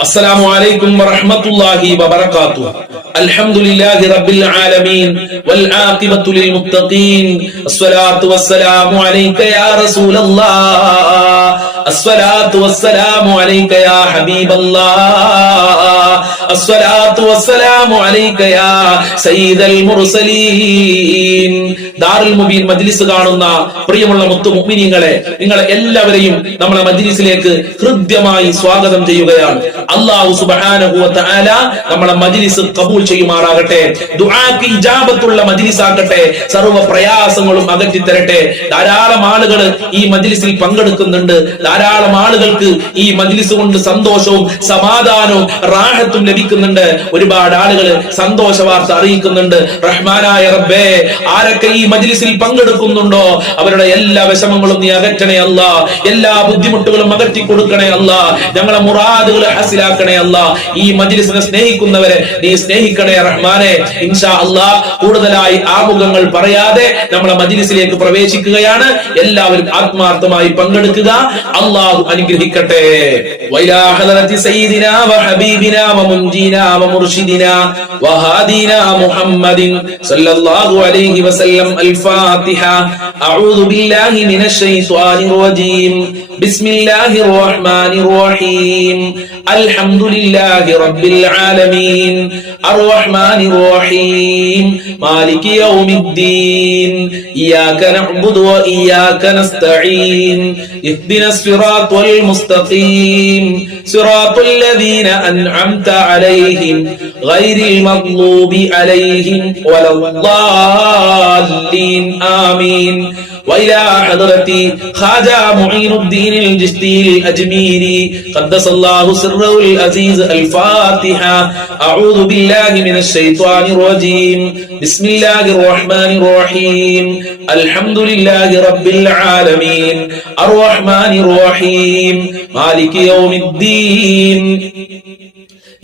السلام عليكم ورحمة الله وبركاته. الحمد لله رب العالمين والعاقبة للمتقين. الصلاة والسلام عليك يا رسول الله. الصلاة والسلام عليك يا حبيب الله. الصلاة والسلام عليك يا سيد المرسلين. ദാറുൽ മുബീൻ മജ്ലിസ് കാണുന്ന പ്രിയമുള്ള മുത്തു മുഅ്മിനീങ്ങളെ, നിങ്ങളെ എല്ലാവരെയും നമ്മുടെ മജ്ലിസിലേക്ക് ഹൃദ്യമായി സ്വാഗതം ചെയ്യുകയാണ്. അല്ലാഹു സുബ്ഹാനഹു വ തആല നമ്മുടെ മജ്ലിസ് കബൂൽ ചെയ്യുമാറാകട്ടെ. ദുആക്ക് ഇജാബത്തുള്ള മജ്ലിസ് ആക്കട്ടെ. സർവ്വ പ്രയാസങ്ങളും അകറ്റി തരട്ടെ. ധാരാളം ആളുകൾ ഈ മജ്ലിസിൽ പങ്കെടുക്കുന്നുണ്ട്. ധാരാളം ആളുകൾക്ക് ഈ മജ്ലിസ് കൊണ്ട് സന്തോഷവും സമാധാനവും റാഹത്തും ലഭിക്കുന്നുണ്ട്. ഒരുപാട് ആളുകൾ സന്തോഷ വാർത്ത അറിയിക്കുന്നുണ്ട്. റഹ്മാനായ റബ്ബേ, ആരൊക്കെ ഈ മജ്ലിസിൽ പങ്കെടുക്കുന്നുണ്ടോ അവരുടെ എല്ലാ വിഷമങ്ങളും നീ അകറ്റണേ അല്ലാ. എല്ലാ ബുദ്ധിമുട്ടുകളും അകറ്റി കൊടുക്കണേ അല്ലാ. ഞങ്ങളെ മുറാദുകൾ ഹാസിലാക്കണേ അല്ലാ. ഈ മജ്ലിസിനെ സ്നേഹിക്കുന്നവരെ നീ സ്നേഹിക്കണേ റഹ്മാനെ. ഇൻഷാ അല്ലാഹ് കൂടുതലായി ആമുഖങ്ങൾ പറയാതെ നമ്മളെ മജ്ലിസിലേക്ക് പ്രവേശിക്കുകയാണ്. എല്ലാവരും ആത്മാർത്ഥമായി പങ്കെടുക്കുക. അല്ലാഹു അനുഗ്രഹിക്കട്ടെ. വൈലാ ഹദറത്തി സയ്യിദിനാ വ ഹബീബിനാ വ മുൻജീനാ വ മുർഷിദിനാ വ ഹാദീനാ മുഹമ്മദിൻ സല്ലല്ലാഹു അലൈഹി വസല്ലം. الفاتحة. أعوذ بالله من الشيطان الرجيم. بسم الله الرحمن الرحيم. الحمد لله رب العالمين الرحمن الرحيم مالك يوم الدين إياك نعبد وإياك نستعين اهدنا الصراط المستقيم صراط الذين أنعمت عليهم غير المغضوب عليهم ولا الضالين آمين. وإلى حضرة خواجة معين الدين الجشتي الأجميري قدس الله سره العزيز. الفاتحة. أعوذ بالله من الشيطان الرجيم. بسم الله الرحمن الرحيم. الحمد لله رب العالمين الرحمن الرحيم مالك يوم الدين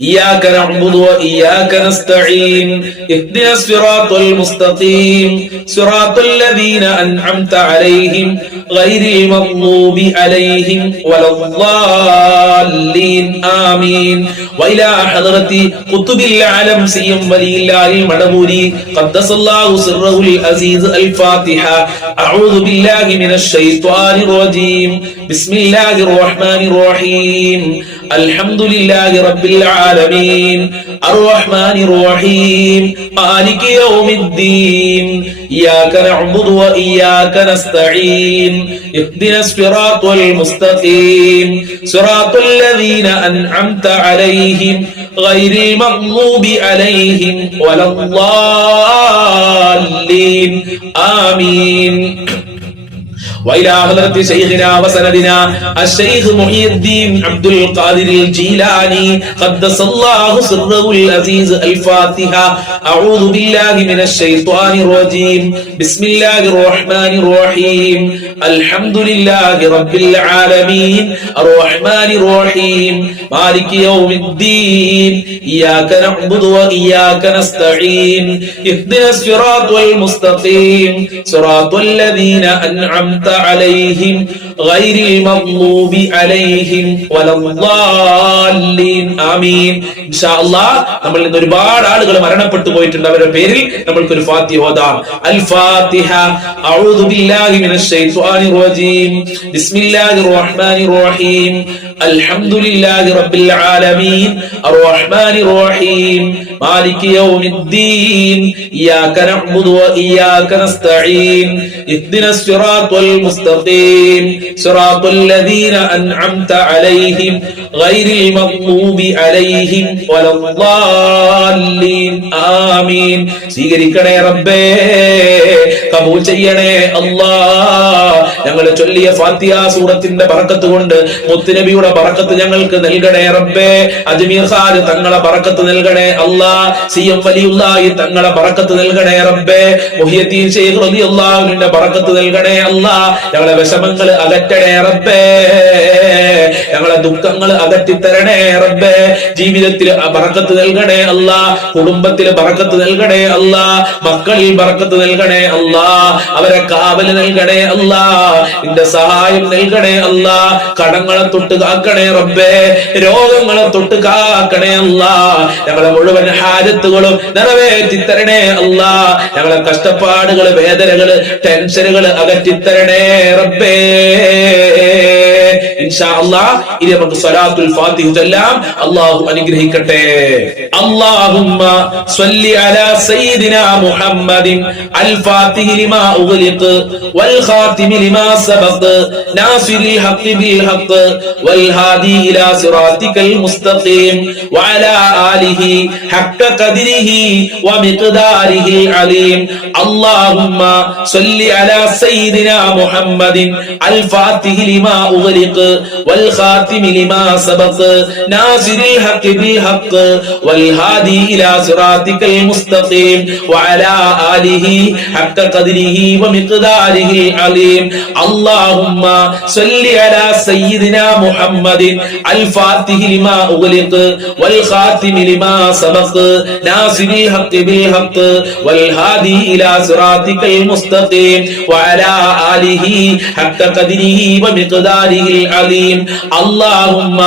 إياك نعبد وإياك نستعين اهدنا الصراط المستقيم صراط الذين أنعمت عليهم غير المغضوب عليهم ولا الضالين آمين. وإلى حضرة قطب العالم سيم ولي الله المدبوري قدس الله سره العزيز. الفاتحة. أعوذ بالله من الشيطان الرجيم. بسم الله الرحمن الرحيم. الحمد لله رب العالمين الرحمن الرحيم مالك يوم الدين إياك نعبد وإياك نستعين اهدنا الصراط المستقيم صراط الذين أنعمت عليهم غير المغضوب عليهم ولا الضالين آمين. وإلى حضرة شيخنا وسندنا الشيخ محي الدين عبد القادر الجيلاني قدس الله سره العزيز. الفاتحة. أعوذ بالله من الشيطان الرجيم. بسم الله الرحمن الرحيم. الحمد لله رب العالمين الرحمن الرحيم مالك يوم الدين إياك نعبد وإياك نستعين اهدنا الصراط المستقيم صراط الذين أنعمت عليهم غير المغضوب عليهم ولا الضالين آمين. ഇൻഷാ അല്ലാഹ് നമ്മളിൽ നിന്ന് ഒരുപാട് ആളുകൾ മരണപ്പെട്ടു പോയിട്ടുണ്ട്. അവരുടെ പേരിൽ നമ്മൾക്ക് ഒരു ഫാത്തിഹ ഓതാം. അൽ ഫാത്തിഹ. അഊദു ബില്ലാഹി മിനശ് ശൈത്വാനിർ റജീം. ബിസ്മില്ലാഹിർ റഹ്മാനിർ റഹീം. അൽഹംദുലില്ലാഹി റബ്ബിൽ ആലമീൻ അർറഹ്മാനിർ റഹീം മാലികി യൗമിദ്ദീൻ ഇയ്യാക നഅ്ബുദു വ ഇയ്യാക നസ്തഈൻ ഇഹ്ദിനസ് സിറാത്തൽ മുസ്തഖീം സിറാത്തൽ ലദീന അൻഅംത അലൈഹിം ഗൈറിൽ മഗ്ദൂബി അലൈഹിം വലദ്ദാലിൻ ആമീൻ. സ്വീകരിക്കണേ റബ്ബേ, കബൂൽ ചെയ്യണേ അല്ലാഹ്. ഞങ്ങൾ ചൊല്ലിയ ഫാത്തിഹ സൂറത്തിന്റെ ബറക്കത്ത് കൊണ്ട് മുത്തുനബിയുടെ ബറക്കത്ത് ഞങ്ങൾക്ക് നൽകണേ റബ്ബേ. അജ്മീർ ഖാൻ തങ്ങളെ ബറക്കത്ത് നൽകണേ അല്ലാഹ്. സിഎം വലിയുള്ളാഹി തങ്ങളെ ബറക്കത്ത് നൽകണേ റബ്ബേ. മുഹിയദ്ദീൻ ശൈഖ് റളിയല്ലാഹു അൻഹുവിന്റെ ബറക്കത്ത് നൽകണേ അല്ലാഹ്. ഞങ്ങളെ വിഷമങ്ങൾ അകറ്റണേ റബ്ബേ. ഞങ്ങളെ ദുഃഖങ്ങൾ അകറ്റി തരണേ റബ്ബേ. ജീവിതത്തിൽ ബറക്കത്ത് നൽകണേ അല്ലാഹ്. കുടുംബത്തിൽ ബറക്കത്ത് നൽകണേ അല്ലാഹ്. മക്കളിൽ ബറക്കത്ത് നൽകണേ അല്ലാഹ്. അവരെ കാവൽ നൽകണേ അല്ലാഹ്. നിന്റെ സഹായം നൽകണേ അല്ലാ. കടങ്ങളെ തൊട്ട് കാക്കണേ റബ്ബേ, രോഗങ്ങളെ തൊട്ട് കാക്കണേ അല്ലാ. ഞങ്ങളെ മുഴുവൻ ഹാജത്തുകളും നിറവേറ്റിത്തരണേ അല്ലാ. ഞങ്ങളെ കഷ്ടപ്പാടുകള്, വേദനകള്, ടെൻഷനുകള് അകറ്റിത്തരണേ റബ്ബേ. ഇൻഷാ അല്ലാഹ് ഇനി നമുക്ക് സ്വലാത്തുൽ ഫാത്തിഹ ചൊല്ലാം. അല്ലാഹു അനുഗ്രഹിക്കട്ടെ. അല്ലാഹുമ്മ സ്വല്ലി അലാ സയ്യിദിനാ മുഹമ്മദിൻ അൽ ഫാത്തിഹി ലിമാ ഉഗ്ലിഖ വൽ ഖാതിമി ലിമാ സബഖ നാസിറിൽ ഹഖ് ബിൽ ഹഖ് വൽ ഹാദി ഇലാ സിറാത്തിക്കൽ മുസ്തഖീം വഅലാ ആലിഹി ഹഖ്ക ഖദ്രിഹി വമിഖ്ദാരിഹിൽ അലീം. അല്ലാഹുമ്മ സ്വല്ലി അലാ സയ്യിദിനാ മുഹമ്മദിൻ അൽ ഫാത്തിഹി ലിമാ ഉഗ്ലിഖ والخاتم لما سبق ناصر الحق بالحق والهادي إلى صراطك المستقيم وعلى آله حق قدره ومقداره العظيم. اللهم صل على سيدنا محمد الفاتح لما أغلق والخاتم لما سبق ناصر الحق بالحق والهادي إلى صراطك المستقيم وعلى آله حق قدره ومقداره العليم. اللهم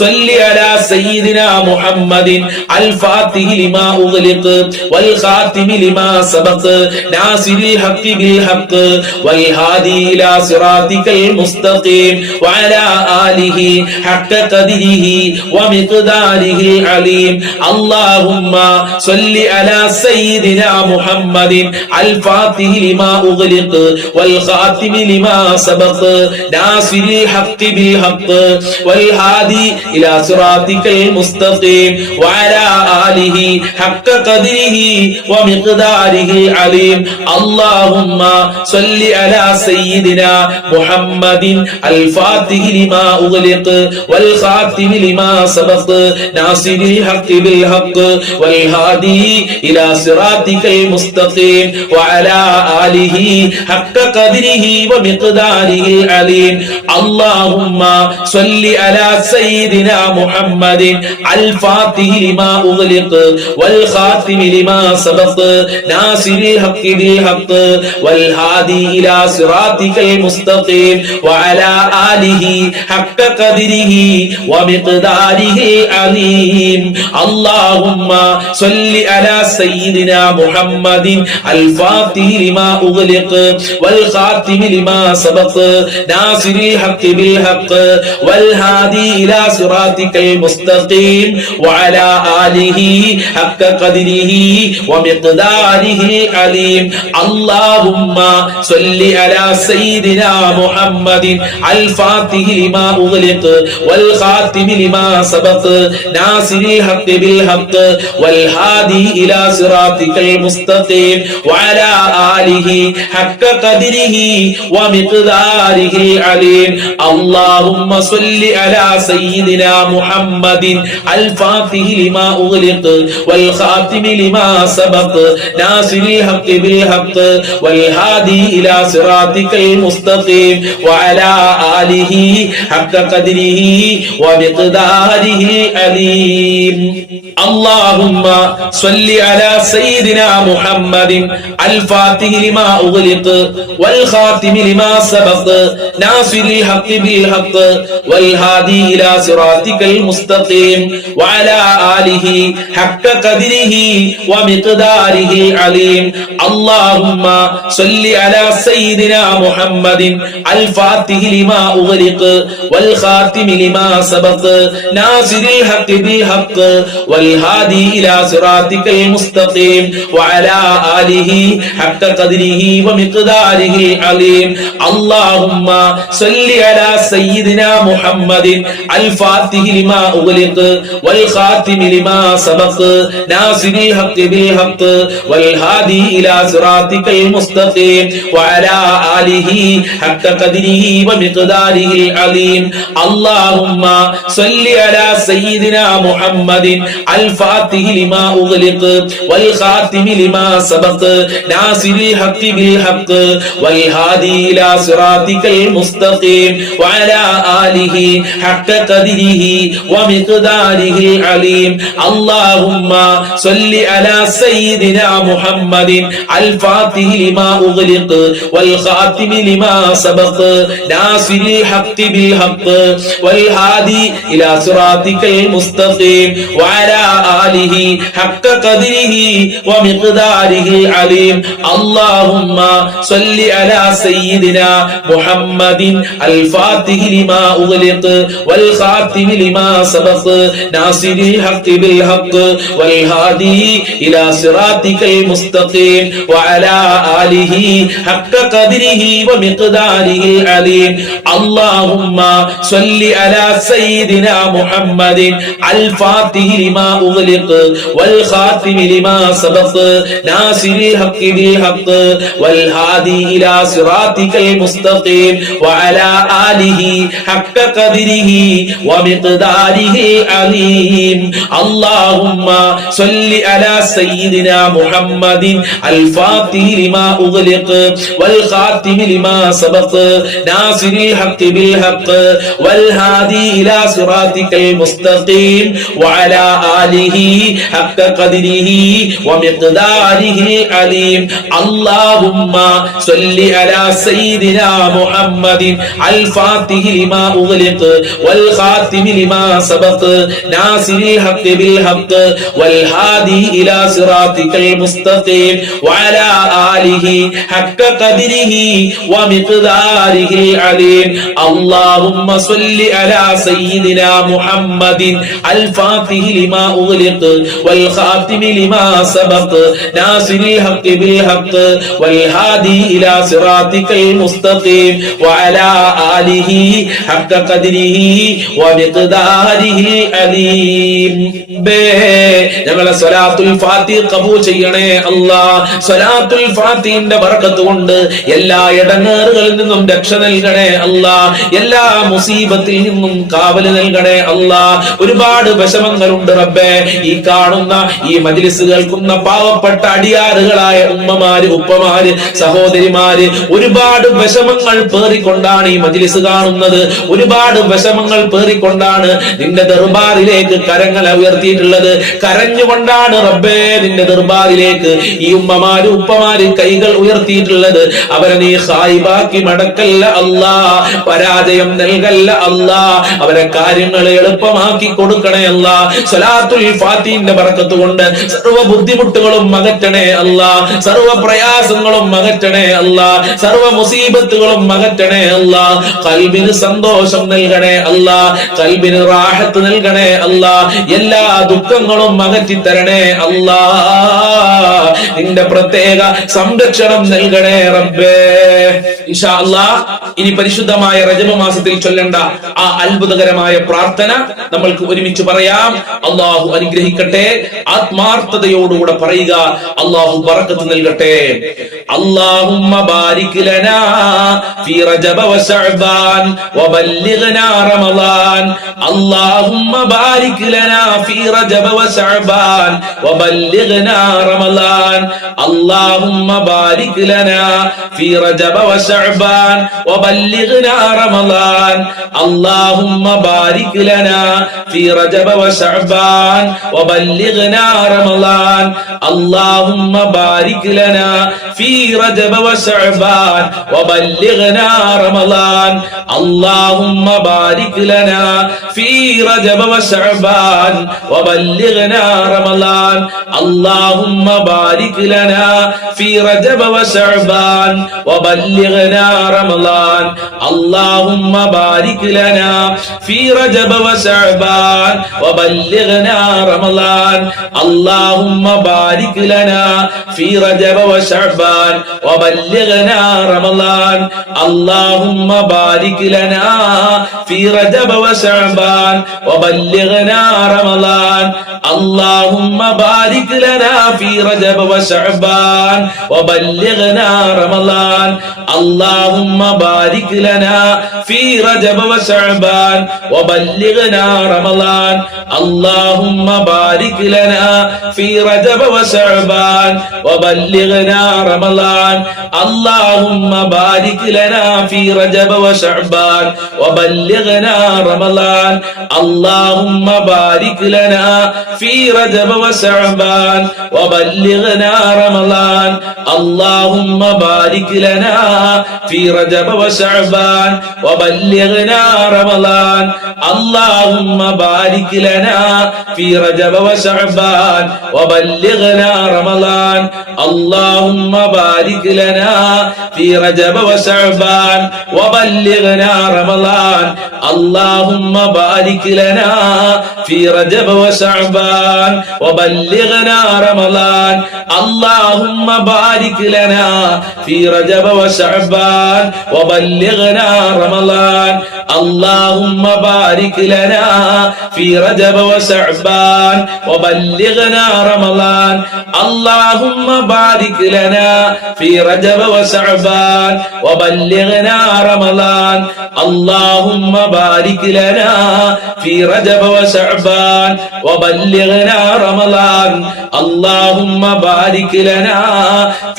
صل على سيدنا محمد الفاتح لما أغلق والخاتم لما سبق ناصر الحق بالحق والهادي إلى صراطك المستقيم وعلى آله حق قدره ومقداره العليم. اللهم صل على سيدنا محمد الفاتح لما أغلق والخاتم لما سبق ناصر الحق بالحق والهادي إلى صراطك المستقيم وعلى آله حق قدره ومقداره العليم. اللهم صل على سيدنا محمد الفاتح لما أغلق والخاتم لما سبق ناصر الحق بالحق والهادي إلى صراطك المستقيم وعلى آله حق قدره ومقداره العليم. اللهم صل على سيدنا محمد الفاتح لما أغلق والخاتم لما سبق ناصر الحق بالحق والهادي إلى صراطك المستقيم وعلى آله حق قدره ومقداره العظيم. اللهم صل على سيدنا محمد الفاتح لما أغلق والخاتم لما سبق ناصر الحق بالحق والهادي إلى صراطك المستقيم وعلى آله حق قدره ومقداره العليم. اللهم صل على سيدنا محمد الفاتح لما أغلق والخاتم لما سبق ناصر الحق بالحق والهادي إلى صراطك المستقيم وعلى آله حق قدره ومقداره العليم. اللهم صل على سيدنا محمد الفاتح لما أغلق والخاتم لما سبق ناصر الحق بالحق والهادي إلى صراطك المستقيم وعلى آله حق قدره ومقداره العليم. اللهم صل على سيدنا محمد الفاتح لما أغلق والخاتم لما سبق ناصر الحق بالحق والهادي إلى صراطك المستقيم وعلى آله حق قدره ومقداره العليم. اللهم صل على سيدنا محمد الفاتح لما أغلق والخاتم لما سبق ناصر الحق بالحق والهادي إلى صراطك المستقيم وعلى آله حق قدره ومقداره العليم. اللهم صل على سيدنا محمد الفاتح لما أغلق والخاتم لما سبق ناصر الحق بالحق والهادي إلى صراطك المستقيم وعلى آله حق قدره ومقداره العليم. اللهم صل على سيدنا محمد الفاتح لما أغلق والخاتم لما سبق ناصر الحق بالحق والهادي إلى صراطك المستقيم وعلى وعلى آله حق قدره ومقداره العليم اللهم صل على سيدنا محمد الفاتح لما أغلق والخاتم لما سبق ناصر الحق بالحق والهادي إلى صراطك المستقيم وعلى آله حق قدره ومقداره العليم اللهم صل على سيدنا محمد الفاتح لما أغلق والخاتم لما سبق ناصر الحق بالحق والهادي إلى صراطك المستقيم وعلى آله حق قدره ومقداره العليم اللهم صل على سيدنا محمد الفاتح لما أغلق والخاتم لما سبق ناصر الحق بالحق والهادي إلى صراطك المستقيم وعلى آله حق قدره ومقداره العظيم اللهم صل على سيدنا محمد الفاتح لما أغلق والخاتم لما سبق ناصر الحق بالحق والهادي إلى صراطك المستقيم وعلى آله حق قدره ومقداره العليم اللهم صل على سيدنا محمد الفاتح لما أغلق والخاتم لما سبق ناصر الحق بالحق والهادي إلى صراطك المستقيم وعلى آله حق قدره ومقداره العليم اللهم صل على سيدنا محمد الفاتح لما أغلق والخاتم لما سبق ناصر الحق بالحق والهادي إلى صراطك المستقيم وعلى آله حق قدره ومقداره العليم ഞങ്ങളെ സ്വലാത്തുൽ ഫാത്തിഹ ഖബൂൽ ചെയ്യണേ അല്ലാഹ് സ്വലാത്തുൽ ഫാത്തിഹിന്റെ ബർക്കത്ത് കൊണ്ട് എല്ലാ ഇടങ്ങേറുകളിൽ നിന്നും രക്ഷ നൽകണേ അല്ലാഹ് എല്ലാ മുസീബത്തിൽ നിന്നും കാവല് നൽകണേ അല്ലാഹ് ഒരുപാട് വിഷമങ്ങളുണ്ട് റബ്ബേ ഈ കാണുന്ന ഈ മജ്ലിസ് കേൾക്കുന്ന പാവപ്പെട്ട അടിയാറുകളായ ഉമ്മമാര് ഉപ്പമാര് സഹോദരിമാര് ഒരുപാട് വിഷമങ്ങൾ പേറിക്കൊണ്ടാണ് ഈ മജ്ലിസ് കാണുന്നത് ഒരുപാട് വിഷമങ്ങൾ പേറിക്കൊണ്ടാണ് നിന്റെ ദർബാറിലേക്ക് കരങ്ങളെ ഉയർത്തിയിട്ടുള്ളത് കരഞ്ഞുകൊണ്ടാണ് റബ്ബേ നിന്റെ ദർബാറിലേക്ക് ഈ ഉമ്മമാര് ഉപ്പമാര് കൈകൾ ഉയർത്തിയിട്ടുള്ളത് അവരെ നീ ഖായിബാക്കി മടക്കല്ല അല്ലാ പരാജയം നൽകല്ല അല്ലാ അവരെ കാര്യങ്ങളെ എളുപ്പമാക്കി കൊടുക്കണേ അല്ലാ സ്വലാത്തുൽ ഫാത്തിഹിന്റെ ബർക്കത്ത് കൊണ്ട് സർവ്വ ബുദ്ധിമുട്ടുകളും അകറ്റണേ അല്ലാ സർവ്വ പ്രയാസങ്ങളും അകറ്റണേ അല്ലാ സർവ്വ മുസീബത്തുകളും അകറ്റണേ അല്ലാ ഖൽബിന് സന്തോഷം നൽകണേ അല്ലാ ഖൽബിന് റാഹത്ത് നൽകണേ അല്ലാ എല്ലാ ദുഃഖങ്ങളും അകറ്റി തരണേ അല്ലാ നിന്റെ പ്രത്യേക സംരക്ഷണം നൽകണേ റബ്ബേ ഇൻഷാ അല്ലാഹ് ഇനി പരിശുദ്ധമായ റജബ് മാസത്തിൽ ചൊല്ലേണ്ട ആ അത്ഭുതകരമായ പ്രാർത്ഥന നമ്മൾക്ക് ഒരുമിച്ച് പറയാം അല്ലാഹു അനുഗ്രഹിക്കട്ടെ ആത്മാർത്ഥതയോടുകൂടെ പറയുക അല്ലാഹു ബറക്കത്ത് നൽകട്ടെ اللهم بارك لنا في رجب وشعبان وبلغنا رمضان اللهم بارك لنا في رجب وشعبان وبلغنا رمضان اللهم بارك لنا في رجب وشعبان وبلغنا رمضان اللهم بارك لنا في رجب وشعبان وبلغنا رمضان اللهم بارك لنا في رجب وشعبان وبلغنا رمضان اللهم بارك لنا في رجب وشعبان وبلغنا رمضان اللهم بارك لنا في رجب وشعبان وبلغنا رمضان اللهم بارك لنا في رجب وشعبان وبلغنا رمضان اللهم بارك لنا في رجب وشعبان وبلغنا رمضان اللهم بارك لنا في رجب وشعبان وبلغنا رمضان اللهم بارك لنا في رجب وشعبان وبلغنا رمضان اللهم بارك لنا في رجب وشعبان وبلغنا رمضان اللهم بارك لنا في رجب وشعبان وبلغنا رمضان اللهم بارك لنا في رجب وشعبان وشعبان وبلغنا رمضان اللهم بارك لنا في رجب وشعبان وبلغنا رمضان اللهم بارك لنا في رجب وشعبان وبلغنا رمضان اللهم بارك لنا في رجب وشعبان وبلغنا رمضان اللهم بارك لنا في رجب وشعبان وبلغنا رمضان اللهم بارك لنا في رجب وشعبان وبلغنا رمضان اللهم بارك لنا في رجب وشعبان وبلغنا رمضان اللهم بارك لنا في رجب وشعبان وبلغنا رمضان اللهم بارك لنا في رجب وشعبان وبلغنا رمضان اللهم بارك لنا في رجب وشعبان وبلغنا رمضان اللهم بارك لنا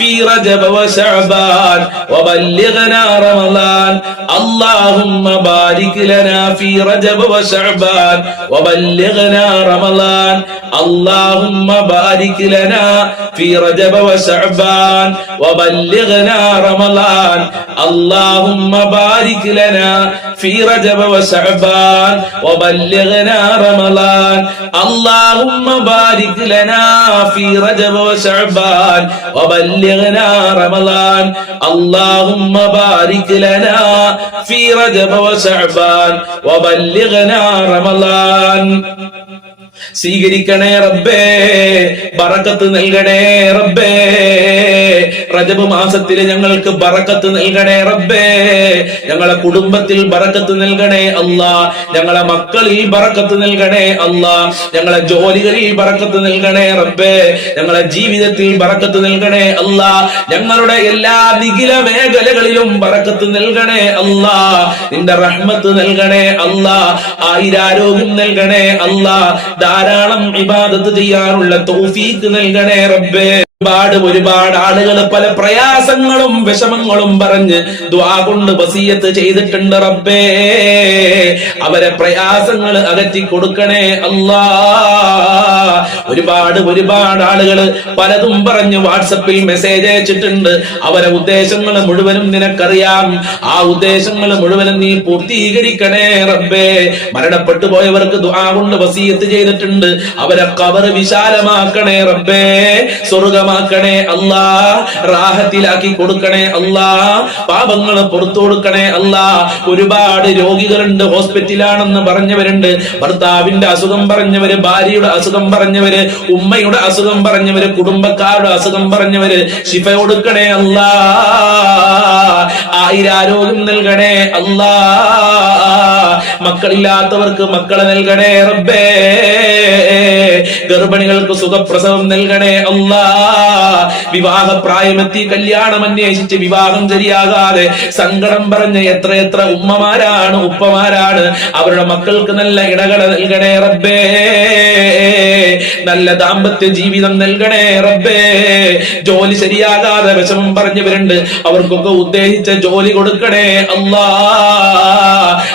في رجب وشعبان وبلغنا رمضان اللهم بارك لنا في رجب وشعبان وبلغنا رمضان اللهم بارك لنا في رجب وشعبان وبلغنا رمضان اللهم بارك لنا في رجب وشعبان وبلغنا رمضان اللهم بارك لنا في رجب وشعبان وبلغنا رمضان اللهم بارك لنا في رجب وشعبان وبلغنا رمضان സ്വീകരിക്കണേ റബ്ബേ, ബറക്കത്ത് നൽകണേ റബ്ബേ. റജബ് മാസത്തിൽ ഞങ്ങൾക്ക് ബറക്കത്ത് നൽകണേ റബ്ബേ. ഞങ്ങളെ കുടുംബത്തിൽ ബറക്കത്ത് നൽകണേ അല്ലാ. ഞങ്ങളെ മക്കളിൽ ബറക്കത്ത് നൽകണേ അല്ലാ. ഞങ്ങളെ ജോലികളിൽ ബറക്കത്ത് നൽകണേ റബ്ബേ. ഞങ്ങളെ ജീവിതത്തിൽ ബറക്കത്ത് നൽകണേ അല്ലാ. ഞങ്ങളുടെ എല്ലാ നിഖില മേഖലകളിലും ബറക്കത്ത് നൽകണേ അല്ലാ. നിന്റെ റഹ്മത്ത് നൽകണേ അല്ലാ. ആയിരാരോഗ്യം നൽകണേ അല്ലാ. ധാരാളം ഇബാദത്ത് ചെയ്യാനുള്ള തൗഫീഖ് നൽകണേ റബ്ബേ. ഒരുപാട് ആളുകൾ പല പ്രയാസങ്ങളും വിഷമങ്ങളും പറഞ്ഞ് ദുആ കൊണ്ട് വസിയത്ത് ചെയ്തിട്ടുണ്ട് റബ്ബേ. അവരെ പ്രയാസങ്ങൾ അകറ്റി കൊടുക്കണേ അല്ലാ. ഒരുപാട് ആളുകൾ പലതും പറഞ്ഞ് വാട്സപ്പിൽ മെസ്സേജ് അയച്ചിട്ടുണ്ട്. അവരെ ഉദ്ദേശങ്ങൾ മുഴുവനും നിനക്കറിയാം. ആ ഉദ്ദേശങ്ങൾ മുഴുവനും നീ പൂർത്തീകരിക്കണേ റബ്ബേ. മരണപ്പെട്ടു പോയവർക്ക് ദുആ കൊണ്ട് വസിയത്ത് ചെയ്തിട്ടുണ്ട്. അവരെ ഖബർ വിശാലമാക്കണേ റബ്ബേ. സ്വർഗമാക്കണേ അല്ലാ. റാഹത്തിലാക്കി കൊടുക്കണേ അല്ലാ. പാപങ്ങൾ പുറത്തു കൊടുക്കണേ അല്ലാ. ഒരുപാട് രോഗികളുണ്ട്, ഹോസ്പിറ്റലാണെന്ന് പറഞ്ഞവരുണ്ട്. ഭർത്താവിന്റെ അസുഖം പറഞ്ഞവര്, ഭാര്യയുടെ അസുഖം പറഞ്ഞവര്, ഉമ്മയുടെ അസുഖം പറഞ്ഞവര്, കുടുംബക്കാരുടെ അസുഖം പറഞ്ഞവര്, ശിഫ കൊടുക്കണേ അല്ലാ. ആയിരാരോഗ്യം നൽകണേ അല്ലാ. മക്കളില്ലാത്തവർക്ക് മക്കളെ നൽകണേ റബ്ബേ. ഗർഭിണികൾക്ക് സുഖപ്രസവം നൽകണേ അല്ലാ. വിവാഹപ്രായമെത്തി കല്യാണം അന്വേഷിച്ച് വിവാഹം ശരിയാകാതെ സങ്കടം പറഞ്ഞ എത്ര ഉമ്മമാരാണ്, ഉപ്പമാരാണ്. അവരുടെ മക്കൾക്ക് നല്ല ഇടകളെ നൽകണേ റബ്ബേ. നല്ല ദാമ്പത്യ ജീവിതം നൽകണേ റബ്ബേ. ജോലി ശരിയാകാതെ വിഷമം പറഞ്ഞവരുണ്ട്. അവർക്കൊക്കെ ഉദ്ദേശിച്ച ജോലി കൊടുക്കണേ അല്ലാ.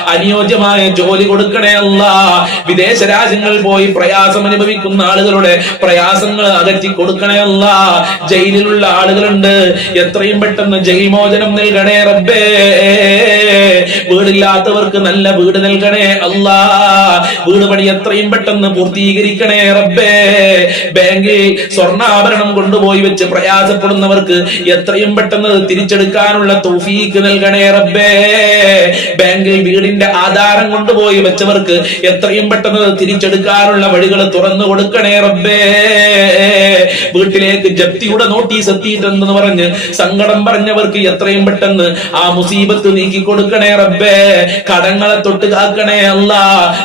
അനുയോജ്യമായ ജോലി കൊടുക്കണേ അല്ലാ. വിദേശ രാജ്യങ്ങളിൽ പോയി പ്രയാസം അനുഭവിക്കുന്ന ആളുകളുടെ പ്രയാസങ്ങൾ അകറ്റി കൊടുക്കണേ അല്ലാ. ജയിലിലുള്ള ആളുകളുണ്ട്. എത്രയും പെട്ടെന്ന് ജയിൽ മോചനം നൽകണേ റബ്ബേ. വീടില്ലാത്തവർക്ക് നല്ല വീട് നൽകണേ അല്ലാ. വീട് പണി എത്രയും പെട്ടെന്ന് പൂർത്തീകരിക്കണേ റബ്ബേ. ബാങ്കിൽ സ്വർണ്ണാഭരണം കൊണ്ടുപോയി വെച്ച് പ്രയാസപ്പെടുന്നവർക്ക് എത്രയും പെട്ടെന്ന് തിരിച്ചെടുക്കാനുള്ള തൗഫീഖ് നൽകണേ റബ്ബേ. ബാങ്കിൽ വീടിന്റെ ആധാരം കൊണ്ടുപോയി വെച്ചവർക്ക് എത്രയും പെട്ടെന്ന് തിരിച്ചെടുക്കാനുള്ള വഴികൾ തുറന്നു കൊടുക്കണേ റബ്ബേ. വീട്ടിലേക്ക് ജപ്തിയുടെ നോട്ടീസ് എത്തിയിട്ടുണ്ടെന്ന് പറഞ്ഞ് സങ്കടം പറഞ്ഞവർക്ക് എത്രയും പെട്ടെന്ന് ആ മുസീബത്ത് നീക്കി കൊടുക്കണേ റബ്ബേ. കടങ്ങളെ തൊട്ട് കാക്കണേ അല്ലാ.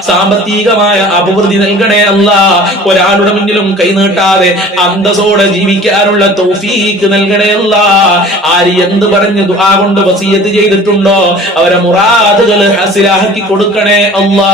സാമ്പത്തികമായ അഭിവൃദ്ധി നൽകണേ അല്ലാ. ഒരാളുടെ മുന്നിലും കൈനീട്ടാതെ അന്തസ്സോടെ ജീവിക്കാനുള്ള തൗഫീഖ് നൽകണേ അല്ലാ. ആര് എന്ത് പറഞ്ഞ് ദുആ കൊണ്ട് വസിയത്ത് ചെയ്തിട്ടുണ്ടോ അവരെ മുറാദുകൾ ഹാസിലാക്കി കൊടുക്കണേ അല്ലാ.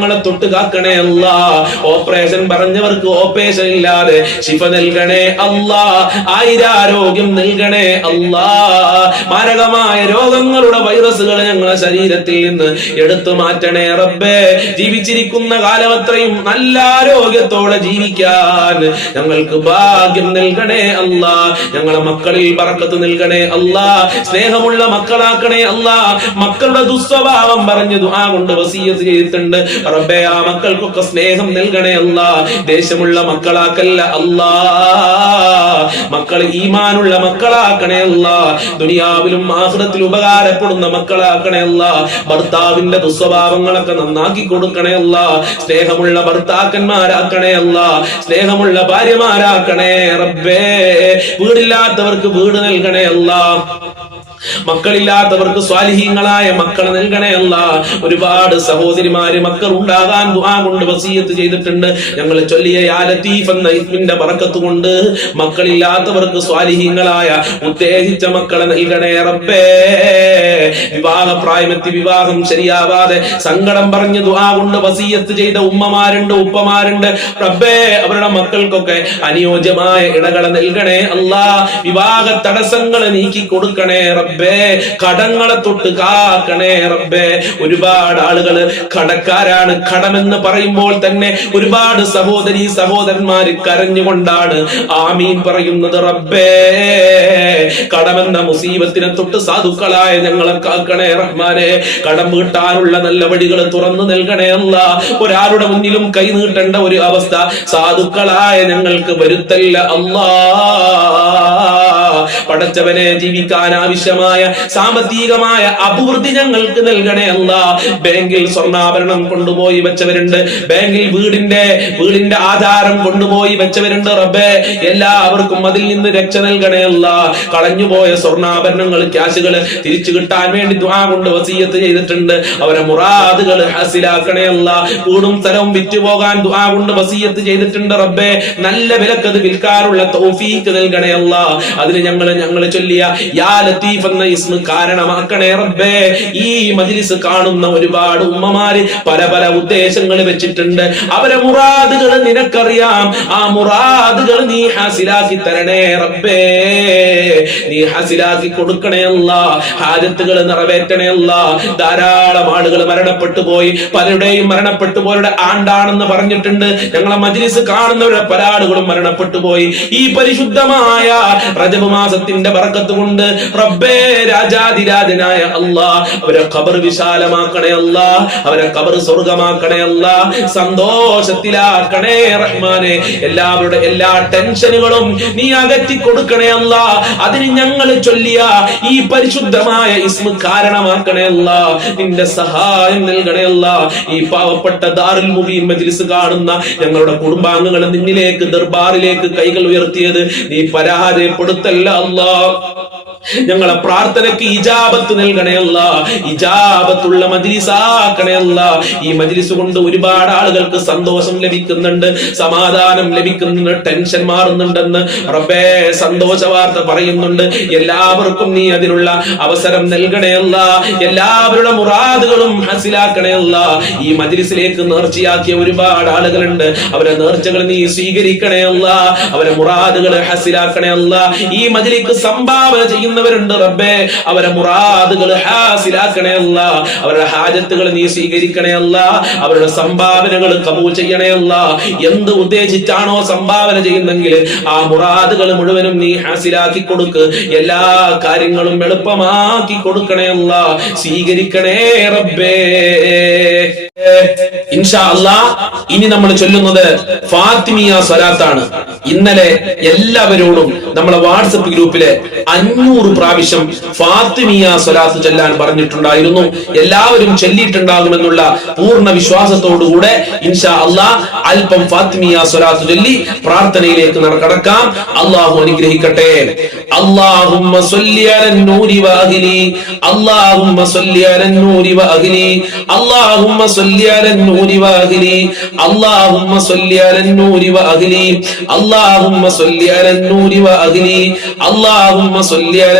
രോഗങ്ങളെ തൊട്ട് കാക്കണേ അല്ലാ. ഓപ്പറേഷൻ പറഞ്ഞവർക്ക് ഓപ്പറേഷൻ ഇല്ലാതെ ശിഫ നൽകണേ അല്ലാ. ആയിരാരോഗ്യം നൽകണേ അല്ലാ. മാരകമായ രോഗങ്ങളുടെ വൈറസുകളെ ഞങ്ങളുടെ ശരീരത്തിൽ നിന്ന് എടുത്തു മാറ്റണേ റബ്ബേ. ജീവിച്ചിരിക്കുന്ന കാലമത്രയും നല്ല ആരോഗ്യത്തോടെ ജീവിക്കാൻ ഞങ്ങൾക്ക് ഭാഗ്യം നൽകണേ അല്ലാ. ഞങ്ങളെ മക്കളിൽ ബറക്കത്ത് നൽകണേ അല്ലാ. സ്നേഹമുള്ള മക്കളാക്കണേ അല്ലാ. മക്കളുടെ ദുസ്വഭാവം പറഞ്ഞു ദുആ കൊണ്ട് വസിയ്യത്ത് ചെയ്തിട്ടുണ്ട് റബ്ബേ. ആ മക്കൾക്കൊക്കെ സ്നേഹം നൽകണേ അല്ലാ. ദേഷ്യമുള്ള മക്കളാക്കല്ല അല്ലാ. മക്കൾ ഈമാനുള്ള മക്കളാക്കണേ അല്ലാ. ദുനിയാവിലും ആഖിറത്തിലും ഉപകാരപ്പെടുന്ന മക്കളാക്കണേ അല്ലാ. ഭർത്താവിന്റെ ദുസ്വഭാവങ്ങളൊക്കെ നന്നാക്കി കൊടുക്കണേ അല്ലാ. സ്നേഹമുള്ള ഭർത്താക്കന്മാരാക്കണേ അല്ലാ. സ്നേഹമുള്ള ഭാര്യമാരാക്കണേ റബ്ബേ. വീടില്ലാത്തവർക്ക് വീട് നൽകണേ അല്ലാ. മക്കളില്ലാത്തവർക്ക് സ്വാലിഹീങ്ങളായ മക്കളെ നൽകണേ അല്ലാ. ഒരുപാട് സഹോദരിമാര് മക്കൾ ഉണ്ടാകാൻ ദുആ കൊണ്ട് വസിയത്ത് ചെയ്തിട്ടുണ്ട്. ഞങ്ങൾ ചൊല്ലിയ യാ ലത്തീഫ് എന്ന ഇസ്മിന്റെ ബറക്കത്ത് കൊണ്ട് മക്കളില്ലാത്തവർക്ക് സ്വാലിഹീങ്ങളായ ഉത്തേജിച്ച മക്കളെ നൽകണേ റബ്ബേ. വിവാഹപ്രായമെത്തി വിവാഹം ശരിയാവാതെ സങ്കടം പറഞ്ഞ് ദുആ കൊണ്ട് വസിയത്ത് ചെയ്ത ഉമ്മമാരുണ്ട്, ഉപ്പമാരുണ്ട് റബ്ബേ. അവരുടെ മക്കൾക്കൊക്കെ അനുയോജ്യമായ ഇടകളെ നൽകണേ അല്ലാ. വിവാഹ തടസ്സങ്ങളെ നീക്കി കൊടുക്കണേ റബ്ബേ. കടങ്ങളെ തൊട്ട് കാക്കണേ റബ്ബേ. ഒരുപാട് ആളുകള് കടക്കാരാണ്. കടമെന്ന് പറയുമ്പോൾ തന്നെ ഒരുപാട് സഹോദരി സഹോദരന്മാര് കരഞ്ഞുകൊണ്ടാണ് ആമീൻ പറയുന്നത് റബ്ബേ. കടമെന്ന മുസീബത്തിനെ തൊട്ട് സാധുക്കളായ ഞങ്ങളെ കാക്കണേ റഹ്മാനെ. കടം വീട്ടാനുള്ള നല്ല വഴികൾ തുറന്നു നൽകണേ അല്ലാ. ഒരാളുടെ മുന്നിലും കൈ നീട്ടേണ്ട ഒരു അവസ്ഥ സാധുക്കളായ ഞങ്ങൾക്ക് വരുത്തല്ല അല്ലാ. പടച്ചവനെ ജീവിക്കാൻ ആവശ്യമായ സാമ്പത്തികമായ അഭിവൃദ്ധി ഞങ്ങൾക്ക് നൽകണേ അല്ലാ. ബാങ്കിൽ സ്വർണ്ണാഭരണം കൊണ്ടുപോയി വെച്ചവരുണ്ട്. ബാങ്കിൽ വീടിന്റെ ആധാരം കൊണ്ടുപോയി വെച്ചവരുണ്ട് റബ്ബേ. എല്ലാവർക്കും അതിൽ നിന്ന് രക്ഷ നൽകണേ അല്ലാ. കളഞ്ഞുപോയ സ്വർണ്ണാഭരണങ്ങൾ ക്യാഷുകൾ തിരിച്ചു കിട്ടാൻ വേണ്ടി ദുആ കൊണ്ട് വസിയത്ത് ചെയ്തിട്ടുണ്ട്. അവരെ മുറാദുകൾ ഹാസിലാക്കണേ അല്ലാ. കൂടും സ്ഥലവും വിറ്റുപോകാൻ ദുആ കൊണ്ട് വസിയത്ത് ചെയ്തിട്ടുണ്ട് റബ്ബേ. നല്ല വിലക്കത് വിൽക്കാനുള്ള തൗഫീഖ് നൽകണേ അല്ലാ. അതിന് ഞങ്ങൾ ചൊല്ലിയ യാ ലത്തീഫ് എന്ന ഇസ്മ കാരണമാക്കണേ റബ്ബേ. ഈ മജ്ലിസ് കാണുന്ന ഒരുപാട് ഉമ്മമാര് പല പല ഉദ്ദേശങ്ങൾ വെച്ചിട്ടുണ്ട്. അവരെ മുറാദുകൾ നിനക്കറിയാം. ആ മുറാദുകൾ നീ ഹാസിലാക്കി തരണേ റബ്ബേ. നീ ഹാസിലാക്കി കൊടുക്കണേ അല്ലാ. ഹാജത്തുകൾ നിറവേറ്റണേ അല്ലാ. ധാരാളം ആളുകൾ മരണപ്പെട്ടു പോയി. പലരുടെയും മരണപ്പെട്ടു പോയവരുടെ ആണ്ടാണെന്ന് പറഞ്ഞിട്ടുണ്ട്. ഞങ്ങളെ മജ്ലിസ് കാണുന്നവരുടെ പല ആളുകളും മരണപ്പെട്ടു പോയി. ഈ പരിശുദ്ധമായ റജബ് മാസത്തിന്റെ ബറക്കത്ത് കൊണ്ട് റബ്ബേ രാജാതിരാജനായ അല്ലാ അവരെ ഖബർ വിശാലമാക്കണേ അല്ലാ. അവരെ ഖബർ സ്വർഗമാക്കണേ അല്ലാ. സന്തോഷത്തിലാക്കണേ റഹ്മാനെ. എല്ലാവരുടെ എല്ലാ ടെൻഷനുകളും നീ അകറ്റി കൊടുക്കണേ അല്ലാ. അതിന് ഞങ്ങൾ ചൊല്ലിയ ഈ പരിശുദ്ധമായ ഇസ്മ കാരണമാക്കണേ അല്ലാ. നിന്റെ സഹായം നൽകണേ അല്ലാ. ഈ പാവപ്പെട്ട ദാറുൽ മുബീൻ മജ്ലിസ് കാണുന്ന ഞങ്ങളുടെ കുടുംബാംഗങ്ങൾ നിന്നിലേക്ക് ദർബാറിലേക്ക് കൈകൾ ഉയർത്തിയത് നീ പരാജയപ്പെടുത്തല്ല അല്ലാ. ഞങ്ങളെ പ്രാർത്ഥനയ്ക്ക് ഇജാബത്ത് നൽകണേ അല്ലാ. ഇജാബത്തുള്ള മജ്ലിസാക്കണേ അല്ലാ. ഈ മജ്ലിസ് കൊണ്ട് ഒരുപാട് ആളുകൾക്ക് സന്തോഷം ലഭിക്കുന്നുണ്ട്, സമാധാനം ലഭിക്കുന്നുണ്ട്, ടെൻഷൻ മാറുന്നുണ്ടെന്ന് റബ്ബേ സന്തോഷ വാർത്ത പറയുന്നുണ്ട്. എല്ലാവർക്കും നീ അതിനുള്ള അവസരം നൽകണേ അല്ലാ. എല്ലാവരുടെ മുറാദുകളും ഹാസിലാക്കണേ അല്ലാ. ഈ മജ്ലിസിലേക്ക് നേർച്ചയാക്കിയ ഒരുപാട് ആളുകളുണ്ട്. അവരെ നേർച്ചകൾ നീ സ്വീകരിക്കണേ അല്ലാ. അവരെ മുറാദുകൾ ഹാസിലാക്കണേ അല്ലാ. ഈ മജ്ലിസിലേക്ക് സംഭാവന ചെയ്യുന്നവരുണ്ട് റബ്ബേ. അവരെ മുറാദുകൾ ഹാസിലാക്കണേ അല്ലാ. അവരുടെ ഹാജത്തുകൾ നീ സ്വീകരിക്കണേ അല്ലാ. അവരുടെ സംഭാവനകൾ കബൂൽ ചെയ്യണേ അല്ലാ. എന്ത് ഉദ്ദേശിച്ചാണോ സംഭാവന ചെയ്യുന്നെങ്കിൽ ആ മുറാദുകൾ മുഴുവനും നീ ഹാസിലാക്കി കൊടുക്ക്. എല്ലാ കാര്യങ്ങളും എളുപ്പമാക്കി കൊടുക്കണേ അല്ലാ. സ്വീകരിക്കണേ റബ്ബേ. ഇൻഷാ അല്ലാഹ് ഇനി നമ്മൾ ചൊല്ലുന്നത് ഫാത്തിമിയ സ്വലാത്താണ്. ഇന്നലെ എല്ലാവരോടും നമ്മളെ വാട്സപ്പ് ഗ്രൂപ്പിലെ 500 പ്രാവശ്യം ഫാത്തിമിയ സ്വലാത്ത് ചൊല്ലാൻ പറഞ്ഞിട്ടുണ്ടായിരുന്നു. എല്ലാവരും ചൊല്ലിയിട്ടുണ്ടാകുമെന്നുള്ള പൂർണ്ണ വിശ്വാസത്തോടുകൂടെ ഇൻഷാ അല്ലാഹ് അല്പം ഫാത്തിമിയ സ്വലാത്ത് ചൊല്ലി പ്രാർത്ഥനയിലേക്ക് കടക്കാം. അല്ലാഹു അനുഗ്രഹിക്കട്ടെ. അല്ലാഹുമ്മ സ്വല്ലി അലൻ നൂരി വഅഹ്ലി, അല്ലാഹുമ്മ സ്വല്ലി അലൻ നൂരി വഅഹ്ലി, അല്ലാഹുമ്മ സ്വല്ലി അലൻ നൂരി വഅഹ്ലി, അല്ലാഹുമ്മ സ്വല്ലി അലൻ നൂരി വഅഹ്ലി, അല്ലാഹുമ്മ സ്വല്ലി അലൻ നൂരി വഅഹ്ലി, അല്ലാഹുമ്മ സ്വല്ലി അലൻ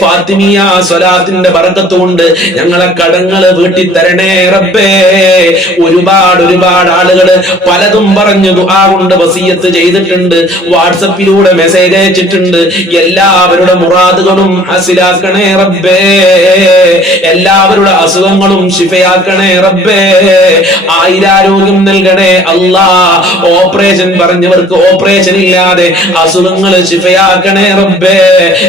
ഫാത്തിമിയ സ്വലാത്തിന്റെ ബറക്കത്ത് കൊണ്ട് ഞങ്ങളെ കടങ്ങള് വീട്ടി തരണേ റബ്ബേ. ഒരുപാട് ആളുകൾ പലതും പറഞ്ഞു ദുആ കൊണ്ട് വസിയത്ത് ചെയ്തിട്ടുണ്ട്, വാട്സപ്പിലൂടെ മെസ്സേജ് അയച്ചിട്ടുണ്ട്. എല്ലാവരുടെ മുറാദുകളും ഹസിലാക്കണേ റബ്ബേ, എല്ലാവരുടെ അസുഖങ്ങളും ശിഫയാക്കണേ റബ്ബേ. ആയിരാരോഗ്യം നൽകണേ അല്ലാ. ഓപ്പറേഷൻ പറഞ്ഞവർക്ക് ഓപ്പറേഷൻ ഇല്ലാതെ അസുഖങ്ങൾ ശിഫയാക്കണേ റബ്ബേ.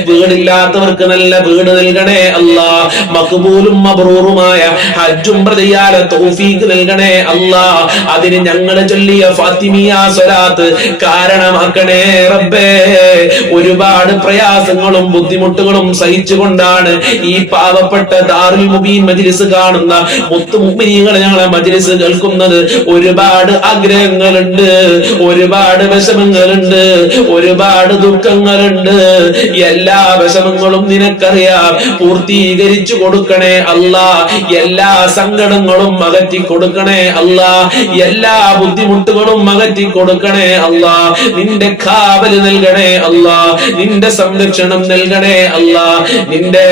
വീടില്ലാത്തവർക്ക് നല്ല വീട് നൽകണേ അല്ലാ. മഖ്ബൂലും മബ്റൂറുമായ ഹജ്ജും ചെയ്യാൻ തൗഫീഖ് നൽകണേ അല്ലാ. അതിന് ഞങ്ങൾ ചൊല്ലിയ ഫാത്തിമിയ സ്വലാത്ത് കാരണമാക്കണേ റബ്ബേ. ഒരുപാട് പ്രയാസങ്ങളും ബുദ്ധിമുട്ടുകളും സഹിച്ചുകൊണ്ടാണ് ഈ പാവപ്പെട്ട ദാറുൽ മുബീൻ മജ്ലിസ് കാണുന്ന മുത്തു മുഅ്മിനീങ്ങൾ ഞങ്ങളെ മജ്ലിസ് കേൾക്കുന്നത്. ഒരുപാട് ആഗ്രഹങ്ങളുണ്ട്, ഒരുപാട് വിഷമങ്ങളുണ്ട്, ഒരുപാട് ദുഃഖങ്ങളുണ്ട്. എല്ലാ വിഷമങ്ങളും നിനക്കറിയാം, പൂർത്തീകരിച്ചു കൊടുക്കണേ അല്ലാ. എല്ലാ സങ്കടങ്ങളും അകറ്റി കൊടുക്കണേ അല്ലാ. എല്ലാ ബുദ്ധിമുട്ടുകളും അകറ്റി കൊടുക്കണേ അല്ലാ. നിന്റെ കാവല് നൽകണേ അല്ലാ. നിന്റെ സംരക്ഷണം നൽകണേ അല്ലാ. നിന്റെ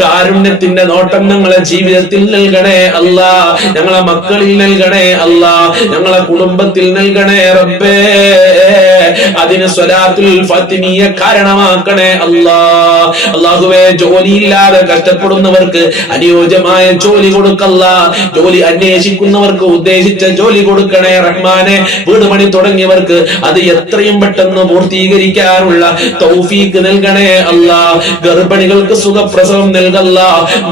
കാരുണ്യത്തിന്റെ നോട്ടം ഞങ്ങളെ ജീവിതത്തിൽ നൽകണേ അല്ലാ. ഞങ്ങളെ മക്കളിൽ നൽകണേ അല്ലാ. ഞങ്ങളെ കുടുംബത്തിൽ നൽകണേ റബ്ബേ. അതിന് സ്വലാത്തുൽ ഫാത്തിമിയ കാരണമാക്കണേ അല്ലാ. അല്ലാഹുവേ, ജോലിയില്ലാതെ കഷ്ടപ്പെടുന്നവർക്ക് അനുയോജ്യമായ ജോലി കൊടുക്കല്ല. ജോലി അന്വേഷിക്കുന്നവർക്ക് ഉദ്ദേശിച്ച ജോലി കൊടുക്കണേ റഹ്മാനെ. വീട് പണി തുടങ്ങിയവർക്ക് അത് എത്രയും പെട്ടെന്ന് പൂർത്തീകരിക്കാനുള്ള തൗഫീഖ് നൽകണേ അല്ലാ. ഗർഭിണികൾക്ക് സുഖപ്രസവം നൽകല്ല.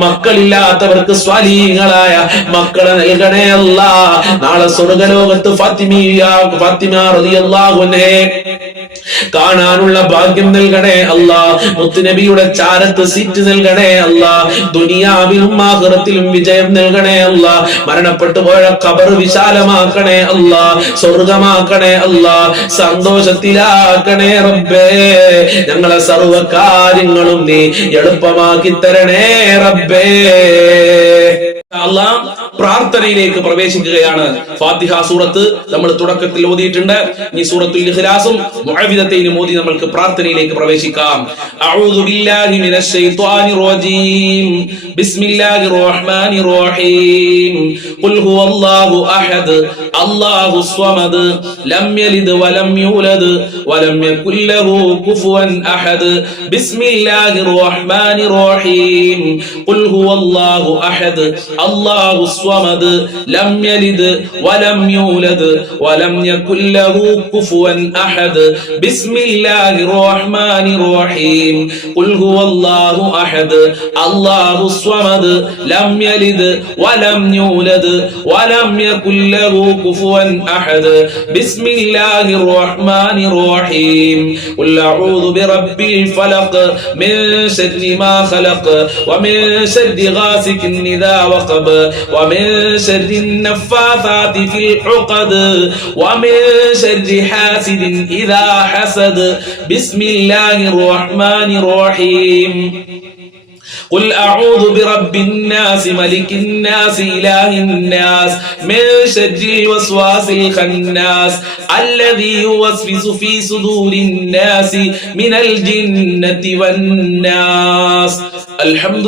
മക്കളില്ലാത്തവർക്ക് സ്വാലിഹീങ്ങളായ മക്കളെ നൽകണേ അല്ലാ. നാളെ സ്വർഗ്ഗലോകത്ത് ഫാത്തിമ റളിയല്ലാഹു അൻഹയെ കാണാനുള്ള ഭാഗ്യം നൽകണേ അല്ലാ. മുത്തുനബിയുടെ ചാരത്ത് സീറ്റ് നൽകണേ അല്ലാ. ദുനിയാവിലും ആഖിറത്തിലും വിജയം നൽകണേ അല്ലാ. മരണപ്പെട്ടു പോയ ഖബർ വിശാലമാക്കണേ അല്ലാ. സ്വർഗമാക്കണേ അല്ലാ. സന്തോഷത്തിലാക്കണേ റബ്ബേ. ഞങ്ങളെ സർവ്വ കാര്യങ്ങളും നീ എളുപ്പമാക്കി തരണേ റബ്ബേ. അല്ലാഹ്, പ്രാർത്ഥനയിലേക്ക് പ്രവേശിക്കുകയാണ്. ഫാത്തിഹ സൂറത്ത് നമ്മൾ തുടക്കത്തിൽ ഓതിയിട്ടുണ്ട്. ഈ സൂറത്തുൽ ഇഖ്ലാസും മുഅവ്വിദത്തൈനും ഓതി നമ്മൾക്ക് പ്രാർത്ഥനയിലേക്ക് പ്രവേശിക്കാം. അഊദു ബില്ലാഹി മിനശ് ശൈത്വാനിർ റജീം. ബിസ്മില്ലാഹിർ റഹ്മാനിർ റഹീം. ഖുൽ ഹുവല്ലാഹു അഹദ് അല്ലാഹുസ് സ്വമദ് ലം യലിദ് വലം യൂലദ് വലം യകുൽ ലഹു കുഫുവൻ അഹദ്. ബിസ്മില്ലാഹിർ റഹ്മാനിർ റഹീം. ഖുൽ ഹുവല്ലാഹു അഹദ് അല്ലാഹുസ് സ്വമദ് ലം യലിദ് വലം യൂലദ് വലം യകുൽ ലഹു കുഫുവൻ അഹദ്. ബിസ്മില്ലാഹിർ റഹ്മാനിർ റഹീം. ഖുൽ ഹുവല്ലാഹു അഹദ് അല്ലാഹുസ് സ്വമദ് ലം യലിദ് വലം യൂലദ് വലം യകുൽ ലഹു കുഫുവൻ അഹദ്. ബിസ്മില്ലാഹിർ റഹ്മാനിർ റഹീം. ഖുൽ അഊദു ബിറബ്ബിൽ ഫലഖ് മിൻ ശർരി മാ ഖലഖ് വമിൻ ശർരി ഗാസികിൻ ഇദാ വഖബ ومن شر النفاثات في العقد ومن شر حاسد إذا حسد. بسم الله الرحمن الرحيم. قل أعوذ برب الناس ملك الناس إله الناس من شر الوسواس الخناس الذي يوسوس في صدور الناس من الجنة والناس. الحمد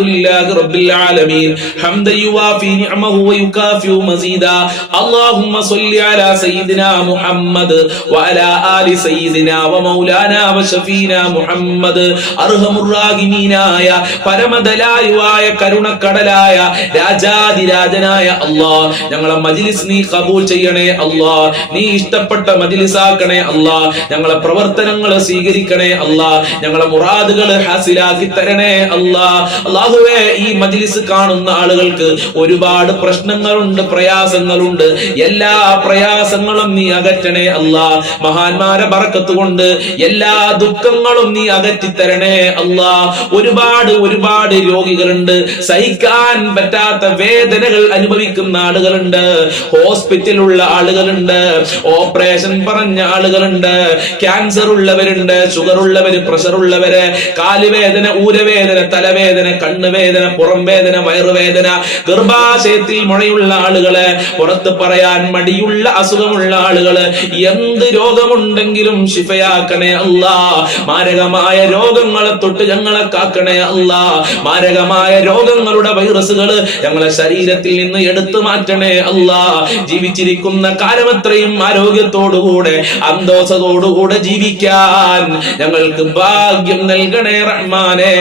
لله رب العالمين حمدا يوافي نعمه ويكافئ مزيدا. اللهم صل على سيدنا محمد وعلى آل سيدنا ومولانا وشفينا محمد. أرحم الراحمين പരമദയാലുവായ കരുണക്കടലായ രാജാതിരാജനായ അല്ലാഹ്, ഞങ്ങളെ മജ്ലിസ് നീ ഖബൂൽ ചെയ്യണേ അല്ലാഹ്. നീ ഇഷ്ടപ്പെട്ട മജ്ലിസാക്കണേ അല്ലാഹ്. ഞങ്ങളെ പ്രവർത്തനങ്ങൾ സ്വീകരിക്കണേ അല്ലാഹ്. ഞങ്ങളെ മുറാദുകൾ ഹാസിലാക്കി തരണേ അല്ലാഹ്. അല്ലാഹുവേ, ഈ മജ്ലിസ് കാണുന്ന ആളുകൾക്ക് ഒരുപാട് പ്രശ്നങ്ങളുണ്ട്, പ്രയാസങ്ങളുണ്ട്. എല്ലാ പ്രയാസങ്ങളും നീ അകറ്റണേ അല്ലാഹ്. മഹാന്മാരെ ബറക്കത്ത് കൊണ്ട് എല്ലാ ദുഃഖങ്ങളും നീ അകറ്റി തരണേ അല്ലാഹ്. ഒരുപാട് രോഗികളുണ്ട്, സഹിക്കാൻ പറ്റാത്ത വേദനകൾ അനുഭവിക്കുന്ന ആളുകളുണ്ട്, ഹോസ്പിറ്റലുള്ള ആളുകളുണ്ട്, ഓപ്പറേഷൻ പറഞ്ഞ ആളുകളുണ്ട്, ക്യാൻസർ ഉള്ളവരുണ്ട്, ഷുഗർ ഉള്ളവര്, പ്രഷർ ഉള്ളവര്, കാലുവേദന, ഊരവേദന, തലവേദന, കണ്ണുവേദന, പുറം വേദന, വയറുവേദന, ഗർഭാശയത്തിൽ മുഴയുള്ള ആളുകള്, പുറത്ത് പറയാൻ മടിയുള്ള അസുഖമുള്ള ആളുകള്, എന്ത് രോഗമുണ്ടെങ്കിലും ശിഫയാക്കണേ അല്ലാഹ്. മാരകമായ രോഗങ്ങളെ തൊട്ട് ഞങ്ങളെ കാക്കണേ അല്ലാ. മാരകമായ രോഗങ്ങളുടെ വൈറസുകൾ ഞങ്ങളെ ശരീരത്തിൽ നിന്ന് എടുത്തു മാറ്റണേ അല്ലാ. ജീവിച്ചിരിക്കുന്ന കാലമത്രയും ആരോഗ്യത്തോടുകൂടെ അന്തോസത്തോടുകൂടെ ജീവിക്കാൻ ഞങ്ങൾക്ക് ഭാഗ്യം നൽകണേ റഹ്മാനെ.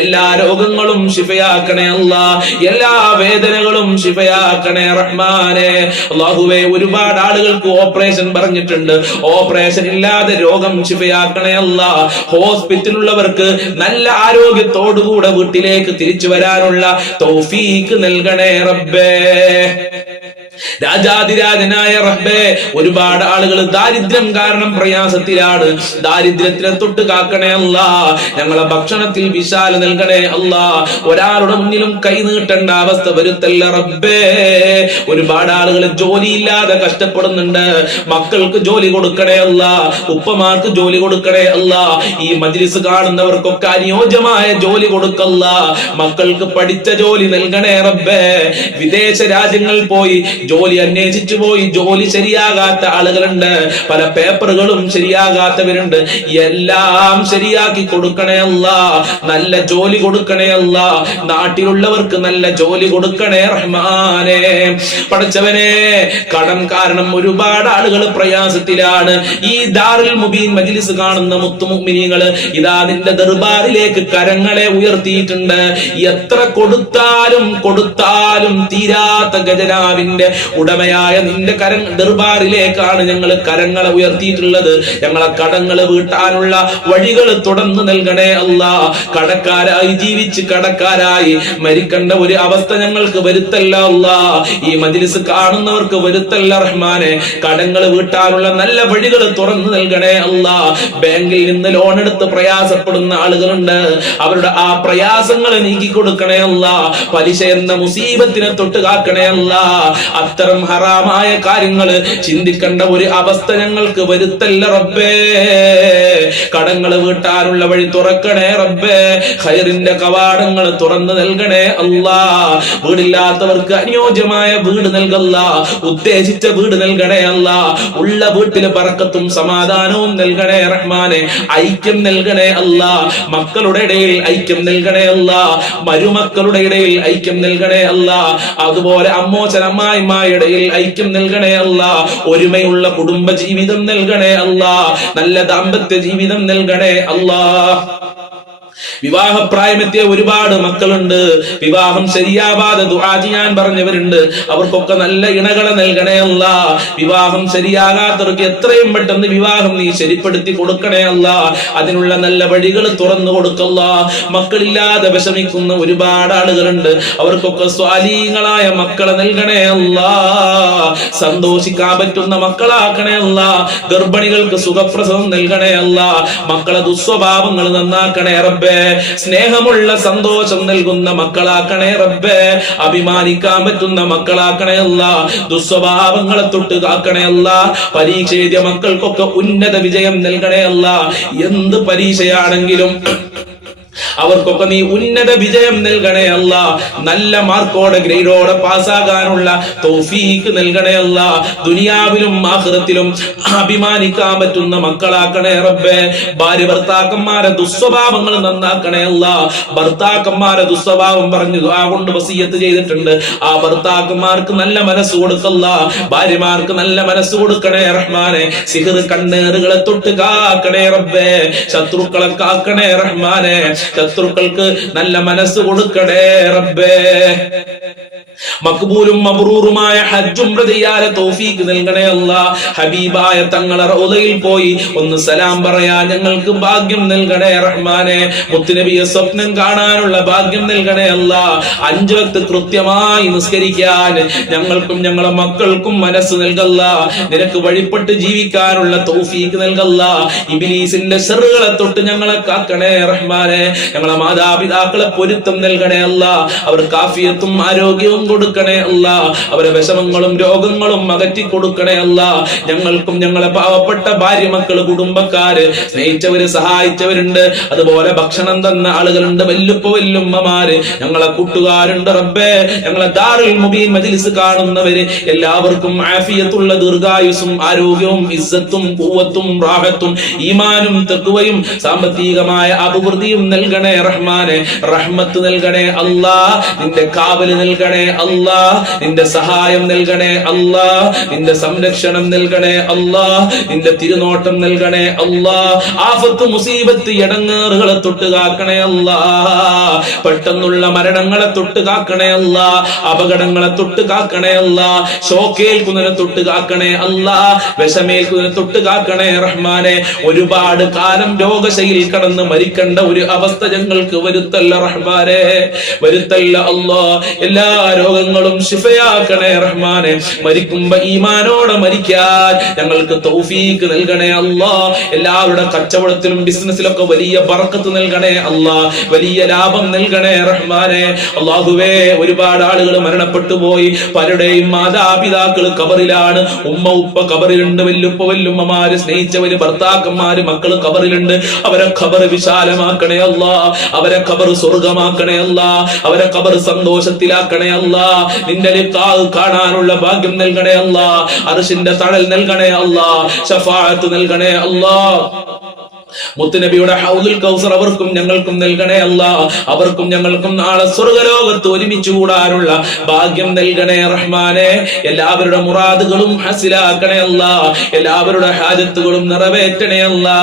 എല്ലാ രോഗങ്ങളും ശിഫയാക്കണേ അല്ലാ. എല്ലാ വേദനകളും ശിഫയാക്കണേ റഹ്മാനെ. അല്ലാഹുവേ, ഒരുപാട് ആളുകൾക്ക് ഓപ്പറേഷൻ പറഞ്ഞിട്ടുണ്ട്. ഓപ്പറേഷൻ ഇല്ലാതെ രോഗം ശിഫയാക്കണേ അല്ലാ. ഹോസ്പിറ്റലുള്ളവർക്ക് നല്ല ആരോഗ്യത്തോടുകൂടെ വീട്ടിലേക്ക് തിരിച്ചു വരാനുള്ള തൗഫീക്ക് നൽകണേ റബ്ബേ. രാജാതിരാജനായ റബ്ബേ, ഒരുപാട് ആളുകൾ ദാരിദ്ര്യം കാരണം പ്രയാസത്തിലാണ്. ദാരിദ്ര്യത്തിനെ തൊട്ട് കാക്കണേ അല്ലാ. ഞങ്ങളെ ഭക്ഷണത്തിൽ വിശാല നൽകണേ അല്ലാ. ഒരാളുടെ മുന്നിലും കൈ നീട്ടേണ്ട അവസ്ഥ വരുത്തല്ല റബ്ബേ. ഒരുപാട് ആളുകൾ ജോലിയില്ലാതെ കഷ്ടപ്പെടുന്നുണ്ട്. മക്കൾക്ക് ജോലി കൊടുക്കണേ അല്ലാ. ഉപ്പമാർക്ക് ജോലി കൊടുക്കണേ അല്ലാ. ഈ മജ്ലിസ് കാണുന്നവർക്കൊക്കെ അനുയോജ്യമായ ജോലി കൊടുക്കല്ല. മക്കൾക്ക് പഠിച്ച ജോലി നൽകണേ റബ്ബേ. വിദേശ രാജ്യങ്ങളിൽ പോയി ജോലി അന്വേഷിച്ചു പോയി ജോലി ശരിയാകാത്ത ആളുകളുണ്ട്. പല പേപ്പറുകളും ശരിയാകാത്തവരുണ്ട്. എല്ലാം ശരിയാക്കി കൊടുക്കണേ അല്ലാ. നല്ല ജോലി കൊടുക്കണേ അല്ലാ. നാട്ടിലുള്ളവർക്ക് നല്ല ജോലി കൊടുക്കണേ റഹ്മാനെ. പടച്ചവനെ, കടം കാരണം ഒരുപാട് ആളുകൾ പ്രയാസത്തിലാണ്. ഈ ദാറുൽ മുബീൻ മജ്ലിസ് കാണുന്ന മുത്തുമുഅ്മിനീങ്ങൾ ഇതാ നിന്റെ ദർബാറിലേക്ക് കരങ്ങളെ ഉയർത്തിയിട്ടുണ്ട്. എത്ര കൊടുത്താലും തീരാത്ത ഖജനാവിന്റെ ഉടമയായ നിന്റെ ദർബാറിലേക്കാണ് ഞങ്ങൾ കരങ്ങളെ ഉയർത്തിയിട്ടുള്ളത്. ഞങ്ങളെ കടങ്ങള് വീട്ടാനുള്ള വഴികൾ തുറന്നു നൽകണേ അല്ലാ. കടക്കാരായി ജീവിച്ച് കടക്കാരായി മരിക്കേണ്ട ഒരു അവസ്ഥ ഞങ്ങൾക്ക് വരുത്തല്ല അല്ലാ. ഈ മജ്ലിസ് കാണുന്നവർക്ക് വരുത്തല്ല റഹ്മാനെ. കടങ്ങൾ വീട്ടാനുള്ള നല്ല വഴികൾ തുറന്നു നൽകണേ അല്ലാ. ബാങ്കിൽ നിന്ന് ലോൺ എടുത്ത് പ്രയാസപ്പെടുന്ന ആളുകളുണ്ട്. അവരുടെ ആ പ്രയാസങ്ങൾ നീക്കി കൊടുക്കണേ അല്ലാ. പലിശ എന്ന മുസീബത്തിനെ തൊട്ട് കാക്കണേ അല്ലാ. അത്തരം ഹറാമായ കാര്യങ്ങള് ചിന്തിക്കേണ്ട ഒരു അവസ്ഥ ഞങ്ങൾക്ക് വരുത്തല്ല റബ്ബേ. കടങ്ങൾ വീട്ടാനുള്ള വഴി തുറക്കണേ റബ്ബേ. ഖൈറിന്റെ കവാടങ്ങൾ തുറന്നു നൽകണേ അല്ലാ. വീടില്ലാത്തവർക്ക് അനുയോജ്യമായ വീട് നൽകല്ല. ഉദ്ദേശിച്ച വീട് നൽകണേ അല്ലാ. ഉള്ള വീട്ടില് ബർക്കത്തും സമാധാനവും നൽകണേ റഹ്മാനെ. ഐക്യം നൽകണേ അല്ലാ. മക്കളുടെ ഇടയിൽ ഐക്യം നൽകണേ അല്ലാ. മരുമക്കളുടെ ഇടയിൽ ഐക്യം നൽകണേ അല്ലാ. അതുപോലെ അമ്മോച്ചനമ്മായിമാരുടെ ഇടയിൽ ഐക്യം നൽകണേ അല്ലാ. ഒരുമയുള്ള കുടുംബ ജീവിതം നൽകണേ അല്ലാ. നല്ല ദാമ്പത്യ ജീവിതം നൽകണേ അല്ലാ. വിവാഹപ്രായമെത്തിയ ഒരുപാട് മക്കളുണ്ട്. വിവാഹം ശരിയാവാതെ ദുആ ചെയ്യാൻ പറഞ്ഞവരുണ്ട്. അവർക്കൊക്കെ നല്ല ഇണകളെ നൽകണേ അല്ലാ. വിവാഹം ശരിയാകാത്തവർക്ക് എത്രയും പെട്ടെന്ന് വിവാഹം നീ ശരിപ്പെടുത്തി കൊടുക്കണേ അല്ലാ. അതിനുള്ള നല്ല വഴികൾ തുറന്നു കൊടുക്കല്ല. മക്കളില്ലാതെ വിഷമിക്കുന്ന ഒരുപാട് ആളുകളുണ്ട്. അവർക്കൊക്കെ സ്വാലീങ്ങളായ മക്കളെ നൽകണേ അല്ലാ. സന്തോഷിക്കാൻ പറ്റുന്ന മക്കളാക്കണേ അല്ലാ. ഗർഭിണികൾക്ക് സുഖപ്രസവം നൽകണേ അല്ലാ. മക്കളെ ദുസ്വഭാവങ്ങൾ നന്നാക്കണേ റബ്ബേ. സ്നേഹമുള്ള സന്തോഷം നൽകുന്ന മക്കളാക്കണേ റബ്ബേ. അഭിമാനിക്കാൻ പറ്റുന്ന മക്കളാക്കണേ അല്ലാ. ദുസ്വഭാവങ്ങളെ തൊട്ട് കാക്കണേ അല്ലാ. പരീക്ഷ എഴുതിയ മക്കൾക്കൊക്കെ ഉന്നത വിജയം നൽകണേ അല്ലാ. എന്ത് പരീക്ഷയാണെങ്കിലും അവർക്കൊക്കെ നീ ഉന്നത വിജയം നൽകണേ അല്ലാ. നല്ല മാർക്കോടെ ഗ്രേഡോടെ പാസ്സാകാനുള്ള തൗഫീക്ക് നൽകണേ അല്ലാ. ദുനിയാവിലും ആഖിറത്തിലും അഭിമാനിക്കാൻ പറ്റുന്ന മക്കളാക്കണേ റബ്ബേ. ഭാര്യ ഭർത്താക്കന്മാരെ ദുസ്വഭാവങ്ങൾ നന്നാക്കണേ അല്ലാ. ഭർത്താക്കന്മാരെ ദുസ്വഭാവം പറഞ്ഞു ദുആ കൊണ്ട് വസിയത്ത് ചെയ്തിട്ടുണ്ട്. ആ ഭർത്താക്കന്മാർക്ക് നല്ല മനസ്സ് കൊടുക്കല്ല. ഭാര്യമാർക്ക് നല്ല മനസ്സ് കൊടുക്കണേ റഹ്മാനെ. സിഹ്ർ കണ്ണേറുകളെ തൊട്ട് കാക്കണേ റബ്ബേ. ശത്രുക്കളെ കാക്കണേ റഹ്മാനെ. ശത്രുക്കൾക്ക് നല്ല മനസ്സ് കൊടുക്കണേ റബ്ബേ. മഖ്ബൂലും മബ്റൂറുമായ ഹജ്ജും ചെയ്യാൻ തൗഫീഖ് നൽകണേ അല്ലാ. ഹബീബായ തങ്ങളെ റൗളയിൽ പോയി ഒന്ന് സലാം പറയാൻ ഞങ്ങൾക്ക് ഭാഗ്യം നൽകണേ റഹ്മാനെ. മുത്തുനബിയെ സ്വപ്നം കാണാനുള്ള ഭാഗ്യം നൽകണേ അല്ലാ. 5 വക്ത് കൃത്യമായി നിസ്കരിക്കാൻ ഞങ്ങൾക്കും ഞങ്ങളെ മക്കൾക്കും മനസ്സ് നൽകല്ല. നിനക്ക് വഴിപ്പെട്ട് ജീവിക്കാനുള്ള തൗഫീഖ് നൽകല്ല. ഇബ്ലീസിന്റെ ശർറുകളെ തൊട്ട് ഞങ്ങളെ കാക്കണേ റഹ്മാനെ. ഞങ്ങളെ മാതാപിതാക്കളെ പൊരുത്തം നൽകണേ അല്ലാ. അവർ കാഫിയത്തും ആരോഗ്യവും കൊടുക്കണേ അല്ലാ. അവരെ വിഷമങ്ങളും രോഗങ്ങളും അകറ്റി കൊടുക്കണേ അല്ലാ. ഞങ്ങൾക്കും ഞങ്ങളെ പാവപ്പെട്ട ഭാര്യ മക്കള് കുടുംബക്കാര് സ്നേഹിച്ചവര് സഹായിച്ചവരുണ്ട്, അതുപോലെ ഭക്ഷണം തന്ന ആളുകളുണ്ട്, വല്ലുമ്മമാര്, ഞങ്ങളെ കൂട്ടുകാരുണ്ട് റബ്ബേ. ഞങ്ങളെ ദാറുൽ മുബീൻ മജ്ലിസ് കാണുന്നവര് എല്ലാവർക്കും ആഫിയത്തുള്ള ദീർഘായുസ്സും ആരോഗ്യവും ഇസ്സത്തും ഖുവ്വത്തും റാഹത്തും ഈമാനും തഖ്വയും സാമ്പത്തികമായ അഭിവൃദ്ധിയും നൽകണേ റഹ്മാനെ. റഹ്മത്ത് നൽകണേ അല്ലാ, നിന്റെ കാവല് നൽകണേ അല്ലാ, നിന്റെ സഹായം നൽകണേ അല്ലാ, നിന്റെ സംരക്ഷണം നൽകണേ അല്ലാ, നിന്റെ തിരുനോട്ടം നൽകണേ അല്ലാ. ആഫത്ത് മുസീബത്ത് ഇടങ്ങേറുകളെ തൊട്ട് കാക്കണേ അല്ലാ. പെട്ടെന്നുള്ള മരണങ്ങളെ തൊട്ട് കാക്കണേ അല്ലാ. അപകടങ്ങളെ തൊട്ട് കാക്കണേ അല്ലാ. ഷോക്കേൽക്കുന്നതിനെ തൊട്ട് കാക്കണേ അല്ലാ. വിഷമേൽക്കുന്നതിനെ തൊട്ട് കാക്കണേ റഹ്മാനെ. ഒരുപാട് കാലം രോഗശൈലിയിൽ കടന്ന് മരിക്കേണ്ട ഒരു അവസ്ഥ ഞങ്ങൾക്ക് വരുത്തല്ല റഹ്മാനെ, വരുത്തല്ല അല്ലാ. എല്ലാ രോഗങ്ങളും ശിഫയാക്കണേ റഹ്മാനെ. മരിക്കുമ്പോ ഈമാനോടെ മരിക്കാൻ ഞങ്ങൾക്ക് തൗഫീക്ക് നൽകണേ അല്ലാ. എല്ലാവരുടെ കച്ചവടത്തിലും ബിസിനസ്സിലൊക്കെ വലിയ ബർക്കത്ത് നൽകണേ അല്ലാ, വലിയ ലാഭം നൽകണേ റഹ്മാനെ. അല്ലാഹുവേ, ഒരുപാട് ആളുകൾ മരണപ്പെട്ടു പോയി, പലരുടെയും മാതാപിതാക്കൾ ഖബറിലാണ്, ഉമ്മ ഉപ്പ ഖബറിലുണ്ട്, വല്ലുപ്പ വല്ലുമ്മമാര്, സ്നേഹിച്ചവര്, ഭർത്താക്കന്മാര്, മക്കള് ഖബറിലുണ്ട്. അവരെ ഖബർ വിശാലമാക്കണേ അല്ലാ, അവരെ ഖബർ സ്വർഗമാക്കണേ അല്ലാ, അവരെ ഖബർ സന്തോഷത്തിലാക്കണേ അല്ലാ. നിന്റെ ലിഖാഹ് കാണാനുള്ള ഭാഗ്യം നൽകണേ അല്ലാ, അർശിന്റെ തണൽ നൽകണേ അല്ലാ, ശഫാഅത്ത് നൽകണേ അല്ലാ. മുത്തുനബിയുടെ ഹൗദുൽ കൗസർ അവർക്കും ഞങ്ങൾക്കും നൽകണേ അല്ലാ. അവർക്കും ഞങ്ങൾക്കും നാളെ സ്വർഗ്ഗലോകത്ത് ഒരുമിച്ച് കൂടാനുള്ള ഭാഗ്യം നൽകണേ റഹ്മാനെ. എല്ലാവരുടെ മുറാദുകളും ഹസിലാക്കണേ അല്ലാ, എല്ലാവരുടെ ഹാജത്തുകളും നിറവേറ്റണേ അല്ലാ,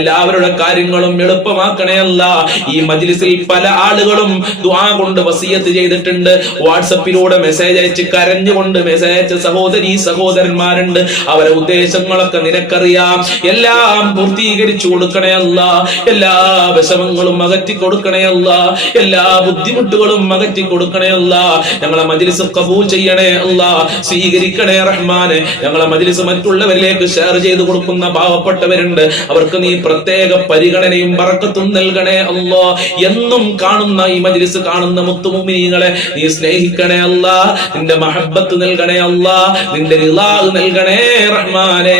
എല്ലാവരുടെ കാര്യങ്ങളും എളുപ്പമാക്കണേ അല്ലാ. ഈ മജ്ലിസിൽ പല ആളുകളും ദുആ കൊണ്ട് വസിയത്ത് ചെയ്തിട്ടുണ്ട്. വാട്സപ്പിലൂടെ മെസ്സേജ് അയച്ച് കരഞ്ഞുകൊണ്ട് മെസ്സേജ് അയച്ച സഹോദരീ സഹോദരന്മാരുണ്ട്. അവരെ ഉദ്ദേശങ്ങളൊക്കെ നിനക്കറിയാം. എല്ലാം പൂർത്തീകരിച്ചു കൊടുക്കണേ അല്ലാ. എല്ലാ വിഷമങ്ങളും അകറ്റി കൊടുക്കണേ അല്ലാ, എല്ലാ ബുദ്ധിമുട്ടുകളും അകറ്റി കൊടുക്കണേ അല്ലാ. ഞങ്ങളെ മജ്ലിസ് ഖബൂൽ ചെയ്യണേ അല്ലാ, സ്വീകരിക്കണേ റഹ്മാനെ. ഞങ്ങളെ മജ്ലിസ് മറ്റുള്ളവരിലേക്ക് ഷെയർ ചെയ്തു കൊടുക്കുന്ന പാവപ്പെട്ടവരുണ്ട്, അവർക്ക് നീ പ്രത്യേക പരിഗണനയും ബറക്കത്തും നൽകണേ അല്ലാ. എന്നും കാണുന്ന ഈ മജ്ലിസ് കാണുന്ന മുത്തുമുഅ്മിനീങ്ങളെ നീ സ്നേഹിക്കണേ അല്ലാ, നിന്റെ മഹബ്ബത്ത് നൽകണേ അല്ലാ, നിന്റെ റിളാ നൽകണേ റഹ്മാനെ.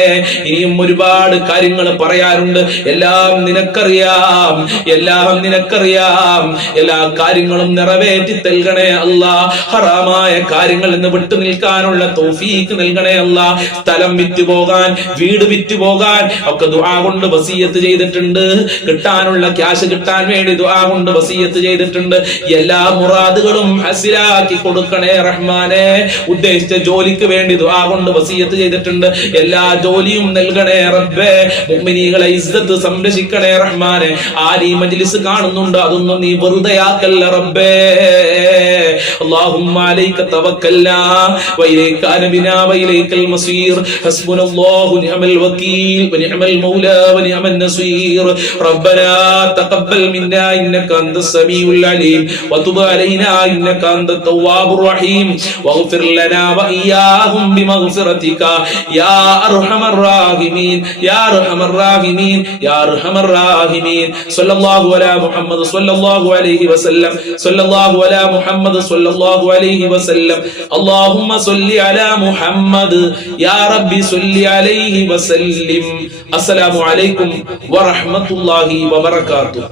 ഇനിയും ഒരുപാട് കാര്യങ്ങൾ പറയാറുണ്ട്. എല്ലാം നിനക്കറിയാം, എല്ലാം നിനക്കറിയാം. എല്ലാ കാര്യങ്ങളും നിറവേറ്റി നൽകണേ അല്ലാ. ഹറാമായ കാര്യങ്ങളിൽ നിന്ന് വിട്ടു നിൽക്കാനുള്ള തൗഫീക്ക് നൽകണേ അല്ലാ. സ്ഥലം വിറ്റുപോകാൻ, വീട് വിറ്റുപോകാൻ ഒക്കെ ദുആ കൊണ്ട് വസിയത്ത് ചെയ്തിട്ടുണ്ട്. കിട്ടാനുള്ള ക്യാഷ് കിട്ടാൻ വേണ്ടി ദുആ കൊണ്ട് വസിയത്ത് ചെയ്തിട്ടുണ്ട്. എല്ലാ മുറാദുകളും ഹസിലാക്കി കൊടുക്കണേ റഹ്മാനെ. ഉദ്ദേശിച്ച ജോലിക്ക് വേണ്ടി ദുആ കൊണ്ട് വസിയത്ത് ചെയ്തിട്ടുണ്ട്. എല്ലാ ജോലിയും നൽകണേ റബ്ബേ. മുഅ്മിനീകളെ ഇസ്സത്ത് സംരക്ഷിക്കണേ റഹ്മാനെ. ആരീ മജ്ലിസ് കാണുന്നുണ്ട്, അതൊന്നും നീ വെറുതെയാക്കല്ല റബ്ബേ. اللهم عليك توكلنا وإليك أنبنا وإليك المصير حسبنا الله ونعم الوكيل ونعم المولى ونعم النصير ربنا تقبل منا إنك أنت السميع العليم وتب علينا إنك أنت التواب الرحيم واغفر لنا وإياهم بمغفرتك يا أرحم الراحمين يا أرحم الراحمين يا أرحم الراحمين صلى الله على محمد صلى الله عليه وسلم صلى الله على محمد صلى الله عليه وسلم اللهم صل على محمد يا ربي صل عليه وسلم. السلام عليكم ورحمة الله وبركاته.